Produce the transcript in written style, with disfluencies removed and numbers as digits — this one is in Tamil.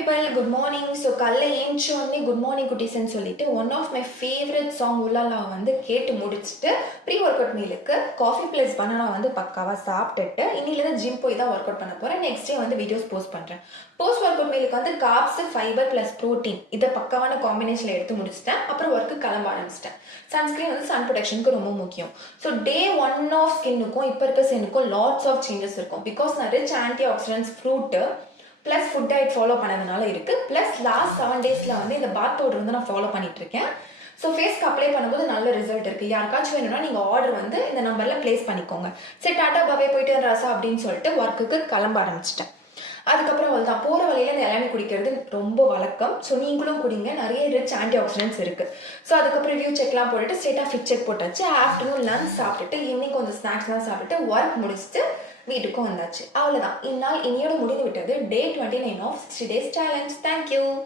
people, good morning. ஸோ காலைல ஏஞ்சி உடனே குட் மார்னிங் குட்டீஸ்ன்னு சொல்லிட்டு one of my favourite song உள்ளாலா வந்து கேட்டு முடிச்சுட்டு ப்ரீ ஒர்க் அவுட் மீலுக்கு காஃபி ப்ளஸ் பனானா வந்து பக்காவாக சாப்பிட்டுட்டு இன்னிலேருந்து ஜிம் போய் தான் ஒர்க் அவுட் பண்ண போகிறேன். நெக்ஸ்ட் டே வந்து வீடியோஸ் போஸ்ட் பண்ணுறேன். போஸ்ட் ஒர்க் அவுட் மீலுக்கு வந்து கார்ப்ஸ், ஃபைபர் ப்ளஸ் ப்ரோட்டீன் இதை பக்காவான காம்பினேஷனில் எடுத்து முடிச்சிட்டேன். அப்புறம் ஒர்க்கு கிளம்ப ஆரம்பிச்சிட்டேன். சன்ஸ்கிரீன் வந்து சன் ப்ரொடெக்ஷனுக்கு ரொம்ப முக்கியம். ஸோ டே 1 ஆஃப் ஸ்கின்னுக்கும் இப்போ இருக்க ஸ்கின்னுக்கும் லாட்ஸ் ஆஃப் சேஞ்சஸ் இருக்கும். பிகாஸ் நான் rich anti oxidants fruit plus food diet follow பண்ணதுனால இருக்குது. ப்ளஸ் லாஸ்ட் 7 டேஸில் வந்து இந்த பாத் பவுடர் வந்து நான் ஃபாலோ பண்ணிட்டு இருக்கேன். ஸோ ஃபேஸ்க்கு அப்ளை பண்ணும்போது நல்ல ரிசல்ட் இருக்குது. யாருக்காச்சும் வேணும்னா நீங்கள் ஆர்டர் வந்து இந்த நம்பரில் ப்ளேஸ் பண்ணிக்கோங்க. சரி, டாட்டா பாபே போயிட்டு ரசா அப்படின்னு சொல்லிட்டு ஒர்க்குக்கு கிளம்ப ஆரம்பிச்சிட்டேன். அதுக்கப்புறம் அவள் தான் போகிற வழியில் இந்த இளநீ குடிக்கிறது ரொம்ப வழக்கம். ஸோ நீங்களும் குடிங்க, நிறைய ரிச் ஆன்டி ஆக்சிடென்ட்ஸ் இருக்குது. ஸோ அதுக்கப்புறம் ரிவ்யூ செக்லாம் போட்டுட்டு ஸ்ட்ரெயிட்டாக ஃபிட் செக் போட்டாச்சு. ஆஃப்டர்நூன் லஞ்ச் சாப்பிட்டுட்டு ஈவினிங் கொஞ்சம் ஸ்நாக்ஸ்லாம் சாப்பிட்டுட்டு ஒர்க் முடிச்சுட்டு வீட்டுக்கும் வந்தாச்சு. அவ்வளோதான், இந்நாள் இனியோடு முடிந்து விட்டது. Day 29 of 60 days challenge. Thank you.